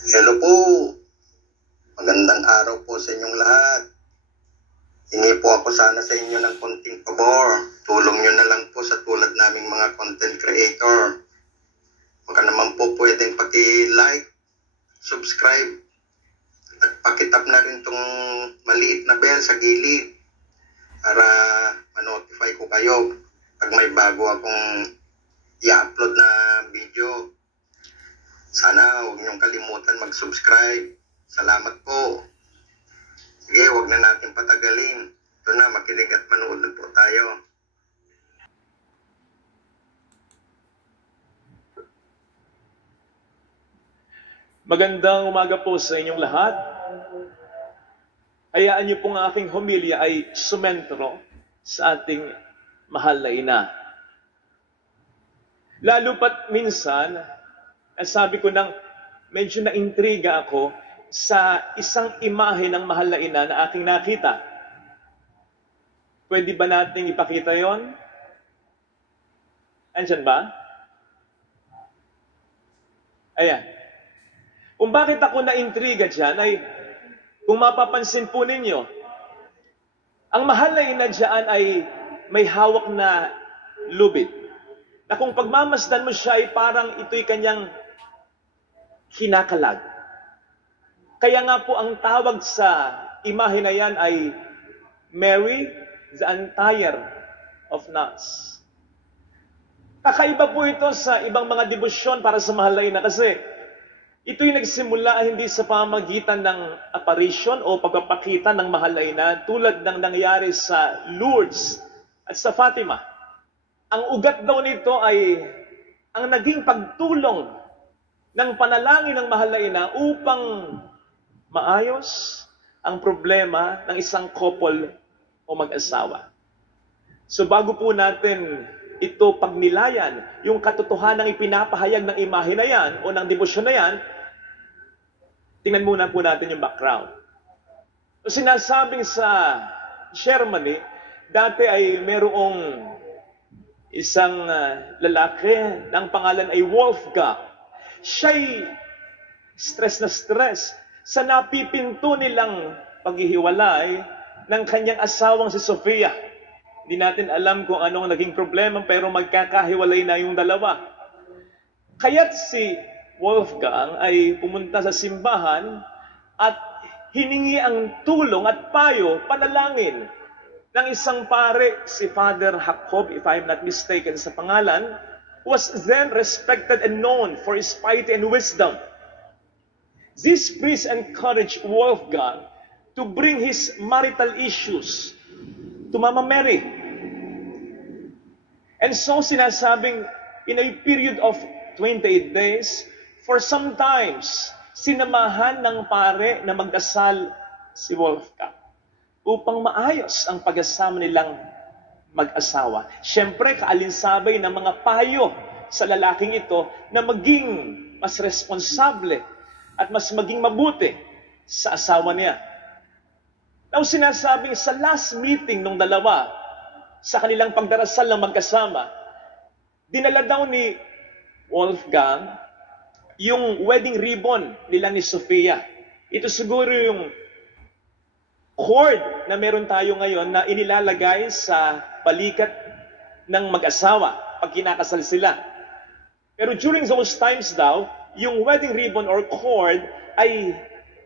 Hello po. Magandang araw po sa inyong lahat. Hingi po ako sana sa inyo ng konting pabor. Tulong nyo na lang po sa tulad naming mga content creator. Baka naman po pwedeng paki-like, subscribe, at pakitap na rin tong maliit na bell sa gilid para ma-notify ko kayo pag may bago akong i-upload na video. Sana huwag niyong kalimutan mag-subscribe. Salamat po. Sige, huwag na natin patagalin. Ito na, makinig at manood na po tayo. Magandang umaga po sa inyong lahat. Hayaan niyo pong aking homilya ay sumentro sa ating mahal na ina. Lalo pat minsan, sabi ko nang medyo na-intriga ako sa isang imahe ng mahal na ina na aking nakita. Pwede ba natin ipakita yon? Andyan ba? Ayan. Kung bakit ako na-intriga dyan ay, kung mapapansin po ninyo, ang mahal na ina dyan ay may hawak na lubid. Na kung pagmamasdan mo siya ay parang ito'y kanyang kinakalag. Kaya nga po ang tawag sa imahe na yan ay Mary the Untier of Knots. Kakaiba po ito sa ibang mga debosyon para sa mahal na ina kasi ito'y nagsimula hindi sa pamamagitan ng apparition o pagpapakita ng mahal na ina tulad ng nangyari sa Lourdes at sa Fatima. Ang ugat daw nito ay ang naging pagtulong ng panalangin ng mahal na ina upang maayos ang problema ng isang couple o mag-asawa. So bago po natin ito pagnilayan, yung katotohanan ng ipinapahayag ng imahe na yan o ng debosyon na yan, tingnan muna po natin yung background. So sinasabing sa Germany, dati ay merong isang lalaki ng pangalan ay Wolfgang. Siya'y stress na stress sa napipinto nilang paghihiwalay ng kanyang asawang si Sofia. Hindi natin alam kung anong naging problema pero magkakahiwalay na yung dalawa. Kaya't si Wolfgang ay pumunta sa simbahan at hiningi ang tulong at payo, panalangin ng isang pare, si Father Jacob, if I'm not mistaken sa pangalan, was then respected and known for his piety and wisdom. This priest encouraged Wolfgang to bring his marital issues to Mama Mary. And so sinasabing in a period of 28 days, for sometimes sinamahan ng pare na magdasal si Wolfgang upang maayos ang pag-asama nilang mag-asawa. Siyempre, kaalinsabay ng mga payo sa lalaking ito na maging mas responsable at mas maging mabuti sa asawa niya. Now, sinasabing sa last meeting ng dalawa, sa kanilang pagdarasal ng magkasama, dinala daw ni Wolfgang yung wedding ribbon nila ni Sofia. Ito siguro yung cord na meron tayo ngayon na inilalagay sa balikat ng mag-asawa pag kinakasal sila. Pero during those times daw, yung wedding ribbon or cord ay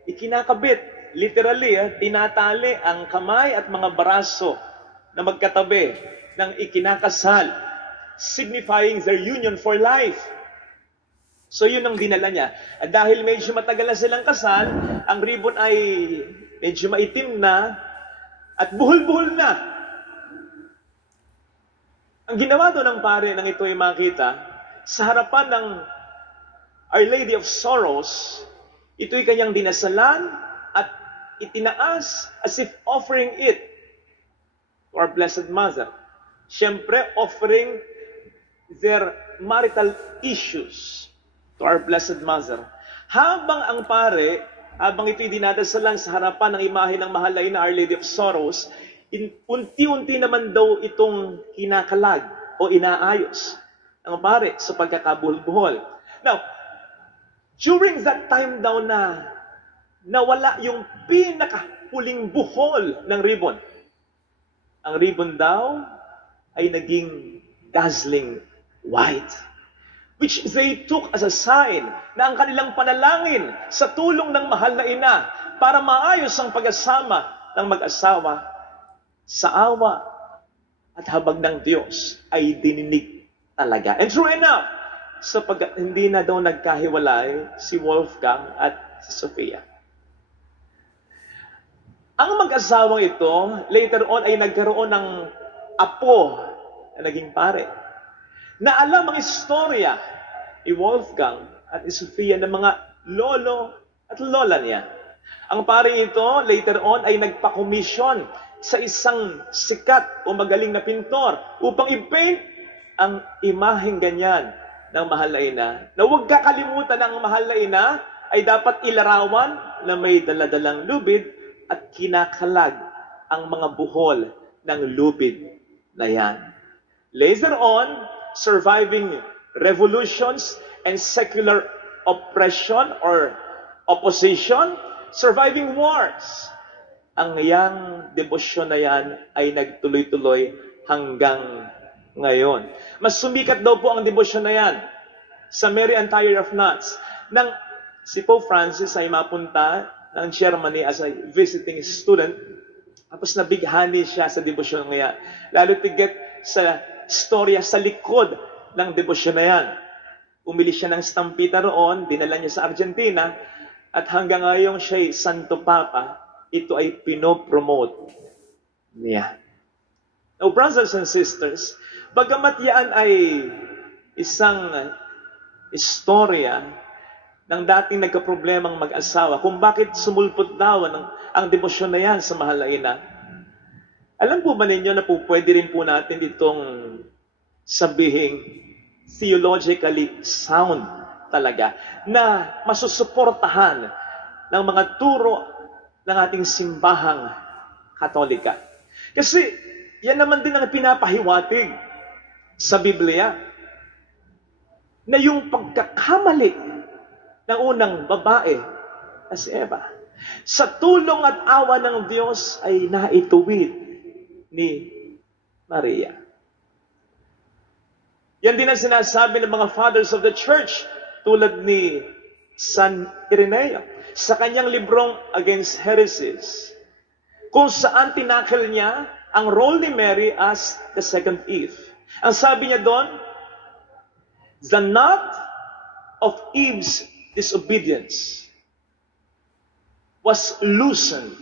ikinakabit. Literally, tinatali ang kamay at mga braso na magkatabi ng ikinakasal, signifying their union for life. So yun ang dinala niya. At dahil medyo matagal na silang kasal, ang ribbon ay medyo maitim na at buhol-buhol na. Ang ginawa doon ng pare nang ito ay makita, sa harapan ng Our Lady of Sorrows, ito'y kanyang dinasalan at itinaas as if offering it to our Blessed Mother. Siyempre, offering their marital issues to our Blessed Mother. Habang ang pare, habang ito'y dinadasalan sa harapan ng imahe ng mahal na ina, Our Lady of Sorrows, unti-unti naman daw itong kinakalag o inaayos ng pare sa pagkakabuhol-buhol. Now, During that time daw na nawala yung pinakahuling buhol ng ribbon. Ang ribbon daw ay naging dazzling white, which they took as a sign na ang kanilang panalangin sa tulong ng mahal na ina para maayos ang pag-asama ng mag-asawa sa awa at habag ng Diyos ay dininig talaga. And true enough, sapagkat hindi na daw nagkahiwalay si Wolfgang at si Sophia. Ang mag-asawang ito, later on ay nagkaroon ng apo na naging pare. Na alam ang istorya ni Wolfgang at ni Sophia ng mga lolo at lola niya. Ang paring ito, later on, ay nagpa-commission sa isang sikat o magaling na pintor upang i-paint ang imaheng ganyan ng mahal na ina. Na huwag kakalimutan ng mahal na ina ay dapat ilarawan na may daladalang lubid at kinakalag ang mga buhol ng lubid na yan. Later on, surviving revolutions and secular oppression or opposition, surviving wars, ang yang debosyon na yan ay nagtuloy-tuloy hanggang ngayon. Mas sumikat daw po ang debosyon na yan sa Mary Antire of Knots nang si Pope Francis ay mapunta ng Germany as a visiting student. Tapos nabighani siya sa debosyon na yan. Lalo to get sa storya sa likod ng debosyon na yan. Umili siya ng stampita roon, dinala niya sa Argentina, at hanggang ngayon siya'y Santo Papa, ito ay pinopromote niya. Now, brothers and sisters, bagamat yan ay isang istorya ng dating nagkaproblemang mag-asawa, kung bakit sumulpot daw ang debosyon na yan sa mahal na ina, alam po ba ninyo na po pwede rin po natin itong sabihing theologically sound talaga, na masusuportahan ng mga turo ng ating simbahang Katolika. Kasi yan naman din ang pinapahiwatig sa Biblia, na yung pagkakamali ng unang babae na si Eva, sa tulong at awa ng Diyos ay naituwid ni Maria. Yan din ang sinasabi ng mga fathers of the church, tulad ni San Ireneo sa kanyang librong Against Heresies, kung saan tinakil niya ang role ni Mary as the second Eve. Ang sabi niya doon, the knot of Eve's disobedience was loosened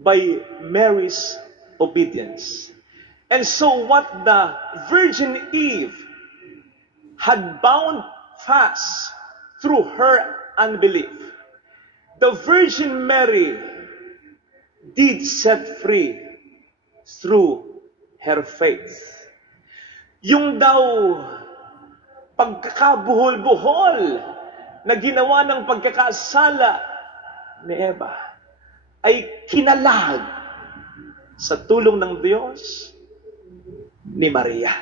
by Mary's obedience. And so what the Virgin Eve had bound fast through her unbelief, the Virgin Mary did set free through her faith. Yung daw pagkakabuhol-buhol na ginawa ng pagkakasala ni Eva ay kinalag sa tulong ng Diyos ni Maria.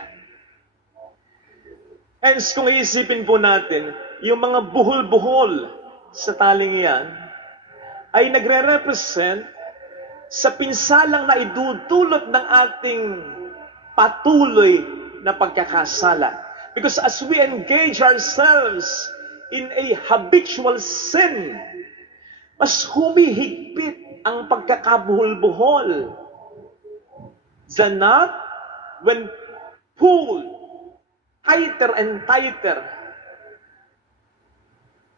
Hence, kung iisipin po natin, yung mga buhol-buhol sa taling yan ay nagre-represent sa pinsalang na idudulot ng ating patuloy na pagkakasala. Because as we engage ourselves in a habitual sin, mas humihigpit ang pagkakabuhol-buhol. The knot, when pulled tighter and tighter,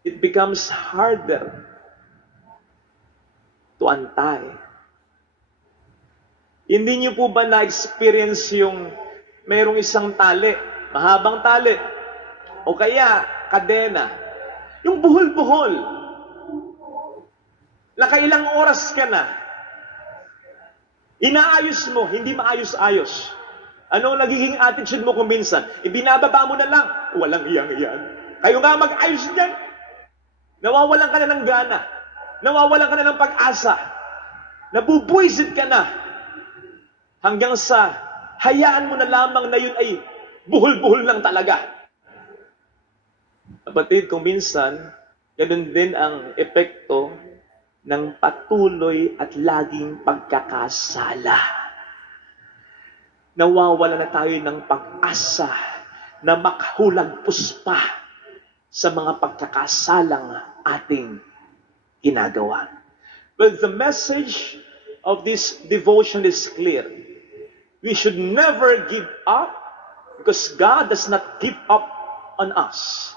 it becomes harder to untie. Hindi niyo po ba na-experience yung mayroong isang tali, mahabang tali, o kaya kadena, yung buhol-buhol, nakailang oras ka na, inaayos mo, hindi maayos-ayos. Ano ang nagiging attitude mo kung minsan? Ibinababa mo na lang, walang iyang-iyan. Kayo nga mag-ayos niyan. Nawawalan ka na ng gana. Nawawalan ka na ng pag-asa. Nabubwisit ka na. Hanggang sa hayaan mo na lamang na yun ay buhol-buhol lang talaga. Kapatid, kung minsan, Ganun din ang epekto ng patuloy at laging pagkakasala. Nawawala na tayo ng pag-asa na makahulagpos pa sa mga pagkakasalang ating ginagawa. But the message of this devotion is clear. We should never give up because God does not give up on us.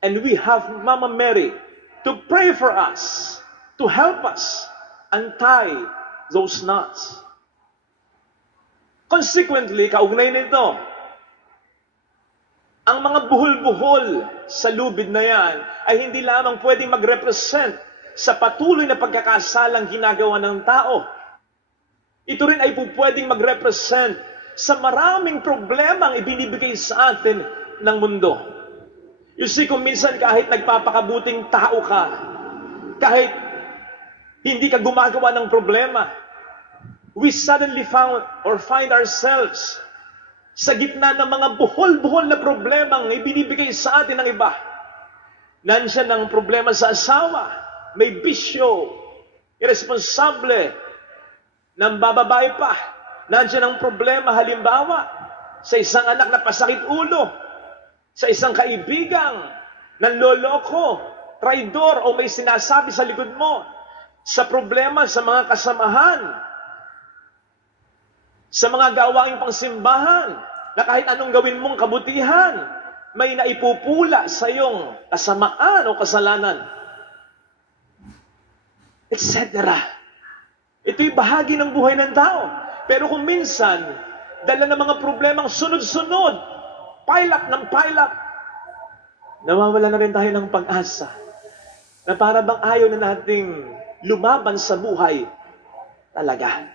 And we have Mama Mary to pray for us, to help us untie those knots. Consequently, kaugnay nito, ang mga buhol-buhol sa lubid na yan ay hindi lamang pwedeng mag-represent sa patuloy na pagkakasalang ginagawa ng tao. Ito rin ay pwedeng mag-represent sa maraming problema ang ibinibigay sa atin ng mundo. You see, kung minsan kahit nagpapakabuting tao ka, kahit hindi ka gumagawa ng problema, we suddenly find ourselves sa gitna ng mga buhol-buhol na problema ang ibinibigay sa atin ng iba. Nandiyan ang problema sa asawa, may bisyo, irresponsable, nang bababae pa. Nandiyan ang problema halimbawa sa isang anak na pasakit ulo, sa isang kaibigang nanloloko, traidor o may sinasabi sa likod mo, sa problema sa mga kasamahan, sa mga gawaing pangsimbahan, na kahit anong gawin mong kabutihan, may naipupula sa iyong kasamaan o kasalanan, etc. Ito'y bahagi ng buhay ng tao. Pero kung minsan, dala ng mga problemang sunod-sunod, pile up, nawawala na rin tayo ng pag-asa na para bang ayaw na nating lumaban sa buhay talaga.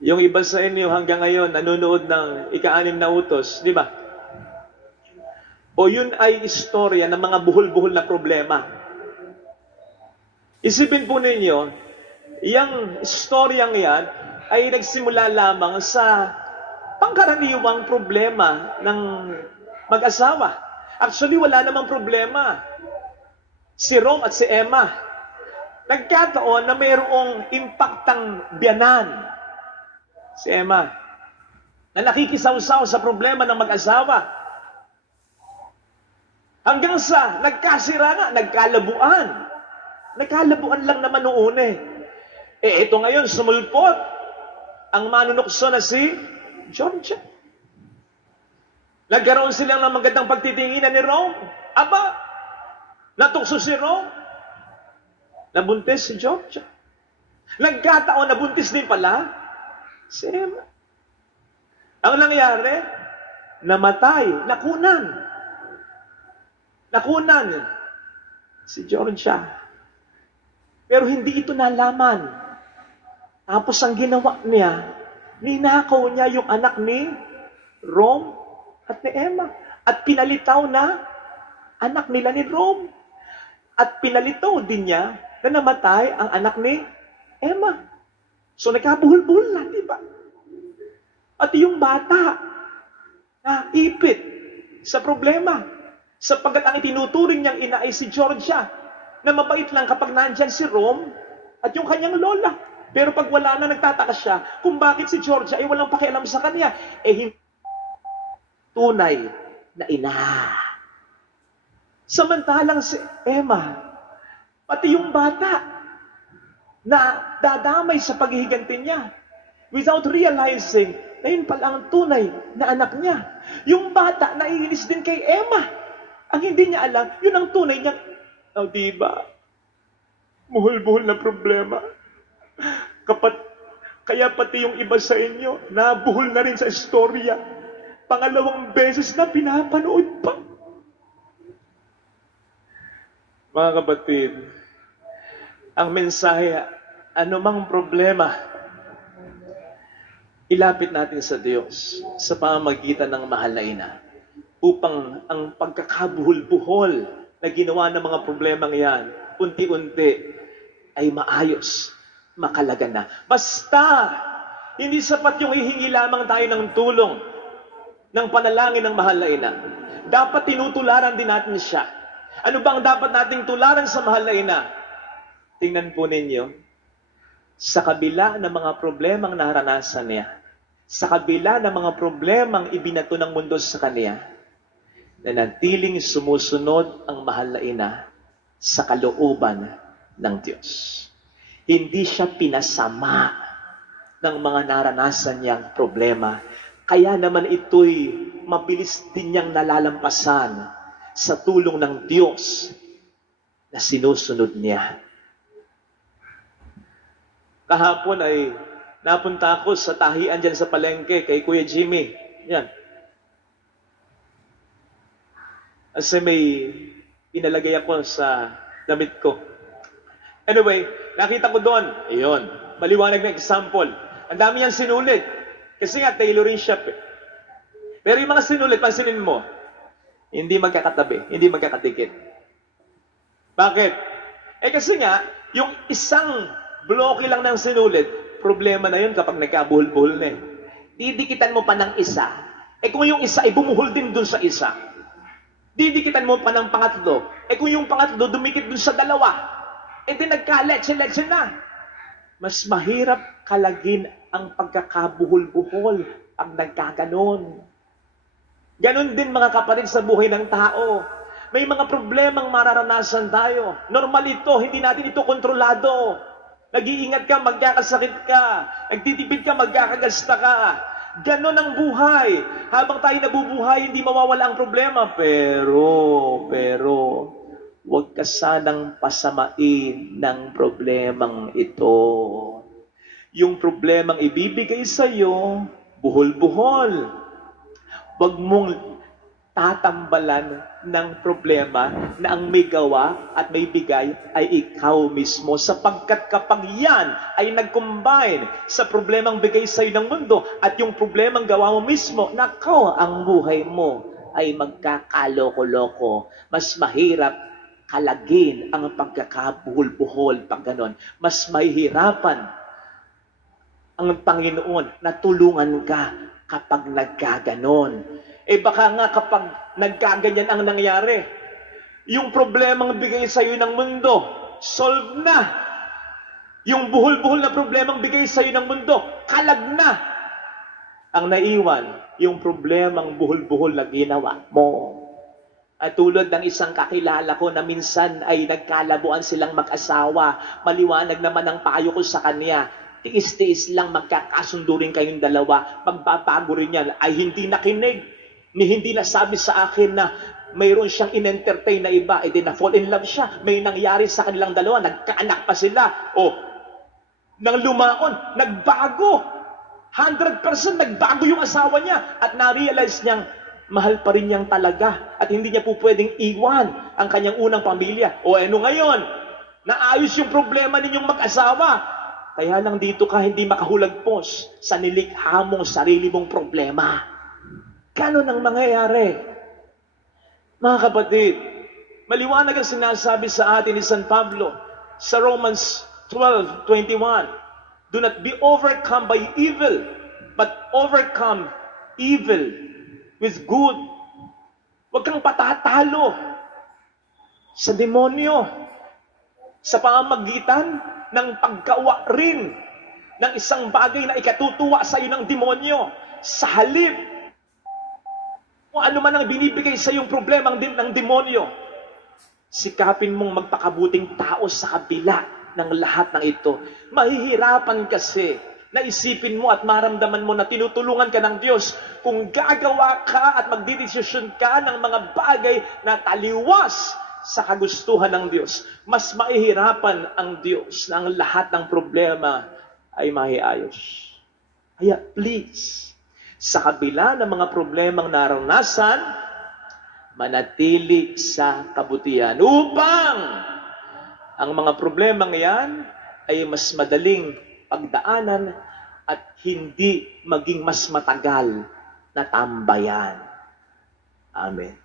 Yung iba sa inyo hanggang ngayon nanonood ng ika-6 na utos, di ba? O yun ay istorya ng mga buhol-buhol na problema. Isipin po ninyo, yung istoryang yan ay nagsimula lamang sa pangkaraniwang problema ng mag-asawa. Actually, wala namang problema. Si Rom at si Emma, nagkataon na mayroong impaktang biyanan. Si Emma, na nakikisaw-saw sa problema ng mag-asawa. Hanggang sa nagkasira nga, nagkalabuan. Nagkalabuan lang naman noon eh. Ito ngayon, sumulpot ang manunukso na si Georgia. Nagkaroon silang ng magandang pagtitinginan ni Rome. Aba, natukso si Rome. Nabuntis si Georgia. Nagkataon, nabuntis din pala si Emma. Ang nangyari, namatay, nakunan si Georgia. Pero hindi ito nalaman. Tapos ang ginawa niya, ninakaw niya yung anak ni Rome at ni Emma. At pinalitaw na anak nila ni Rome. At pinalitaw din niya na namatay ang anak ni Emma. So nagkabuhol-buhol na, di ba? At yung bata, naipit sa problema. Sapagkat ang itinuturing niyang ina ay si Georgia, na mabait lang kapag nandyan si Rome at yung kanyang lola. Pero pag wala na, nagtataka siya kung bakit si Georgia ay walang pakialam sa kanya. Hindi tunay na ina. Samantalang si Emma, pati yung bata, na dadamay sa paghihiganti niya without realizing na yun pala ang tunay na anak niya. Yung bata, naiinis din kay Emma. Ang hindi niya alam, yun ang tunay niya. Diba? Buhol-buhol na problema. Kaya pati yung iba sa inyo, nabuhol na rin sa istorya. Pangalawang beses na pinapanood pa. Mga kapatid, ang mensahe, anumang problema, ilapit natin sa Diyos sa pamamagitan ng mahal na ina upang ang pagkakabuhol-buhol na ginawa ng mga problemang yan, unti-unti ay maayos, makalagan na. Basta, hindi sapat yung hihingi lamang tayo ng tulong. ng panalangin ng mahal na ina. Dapat tinutularan din natin siya. Ano bang dapat nating tularan sa mahal na ina? Tingnan po ninyo, sa kabila ng mga problemang naranasan niya, sa kabila ng mga problemang ibinato ng mundo sa kanya, nanatiling sumusunod ang mahal na ina sa kalooban ng Diyos. Hindi siya pinasama ng mga naranasan niyang problema. Kaya naman ito'y mabilis din niyang nalalampasan sa tulong ng Diyos na sinusunod niya. Kahapon ay napunta ako sa tahian dyan sa palengke kay Kuya Jimmy. Yan. Kasi may pinalagay ako sa damit ko. Anyway, nakita ko doon, ayun, maliwanag na example. Ang dami niyang sinulit. Kasi nga, tailoring shop eh. Pero yung mga sinulit, pansinin mo, hindi magkakatabi, hindi magkakadikit. Bakit? Kasi nga, yung isang bloke lang ng sinulit, problema na yun kapag nagkabuhol-buhol na eh. Didikitan mo pa ng isa, kung yung isa ay bumuhol din dun sa isa. Didikitan mo pa ng pangatlo, kung yung pangatlo dumikit dun sa dalawa, di nagka-letse-letse na. Mas mahirap kalagin ang pagkakabuhol-buhol pag nagkaganon. Ganon din mga kapatid sa buhay ng tao. May mga problemang mararanasan tayo. Normal ito, hindi natin ito kontrolado. Nag-iingat ka, magkakasakit ka. Nagtitipid ka, magkakagasta ka. Ganon ang buhay. Habang tayo nabubuhay, hindi mawawala ang problema. Pero, huwag ka sanang pasamain ng problemang ito. Yung problemang ibibigay sa'yo, buhol-buhol. Huwag mong tatambalan ng problema na ang may gawa at may bigay ay ikaw mismo. Sapagkat kapag yan ay nag-combine sa problemang bigay sa'yo ng mundo at yung problemang gawa mo mismo, nako, ang buhay mo ay magkakaloko-loko. Mas mahirap kalagin ang pagkakabuhol-buhol pag ganon. Mas mahihirapan ang Panginoon na tulungan ka kapag nagkaganon. Baka nga kapag nagkaganyan ang nangyari, yung problemang bigay sa'yo ng mundo, solve na. Yung buhol-buhol na problemang bigay sa'yo ng mundo, kalag na. Ang naiwan, yung problemang buhol-buhol na ginawa mo. At tulad ng isang kakilala ko na minsan ay nagkalabuan silang mag-asawa, maliwanag naman ang payo ko sa kanya, tiis-tiis lang, magkakasundo rin kayong dalawa, magbabago rin yan. Ay hindi nakinig, hindi nasabi sa akin na mayroon siyang in-entertain na iba, na-fall in love siya, may nangyari sa kanilang dalawa, nagkaanak pa sila, nang lumaon, nagbago, 100% nagbago yung asawa niya, at na-realize niyang, mahal pa rin niyang talaga, at hindi niya po pwedeng iwan ang kanyang unang pamilya. Ano ngayon? Naayos yung problema ninyong mag-asawa, kaya lang dito ka hindi makahulagpos sa nilikha mong sarili mong problema. Ganon ang mangyayari. Mga kapatid, maliwanag ang sinasabi sa atin ni San Pablo sa Romans 12:21. Do not be overcome by evil, but overcome evil with good. Huwag kang patatalo sa demonyo sa pamamagitan ng paggawa rin ng isang bagay na ikatutuwa sa iyo ng demonyo. Sa halip, kung ano man ang binibigay sa iyong problema ng demonyo, sikapin mong magpakabuting tao sa kabila ng lahat ng ito. Mahihirapan kasi na isipin mo at maramdaman mo na tinutulungan ka ng Diyos kung gagawa ka at magdidesisyon ka ng mga bagay na taliwas sa kagustuhan ng Diyos. Mas mahihirapan ang Diyos na ang lahat ng problema ay maiayos. Kaya please, sa kabila ng mga problemang naranasan, manatili sa kabutihan upang ang mga problemang yan ay mas madaling pagdaanan at hindi maging mas matagal na tambayan. Amen.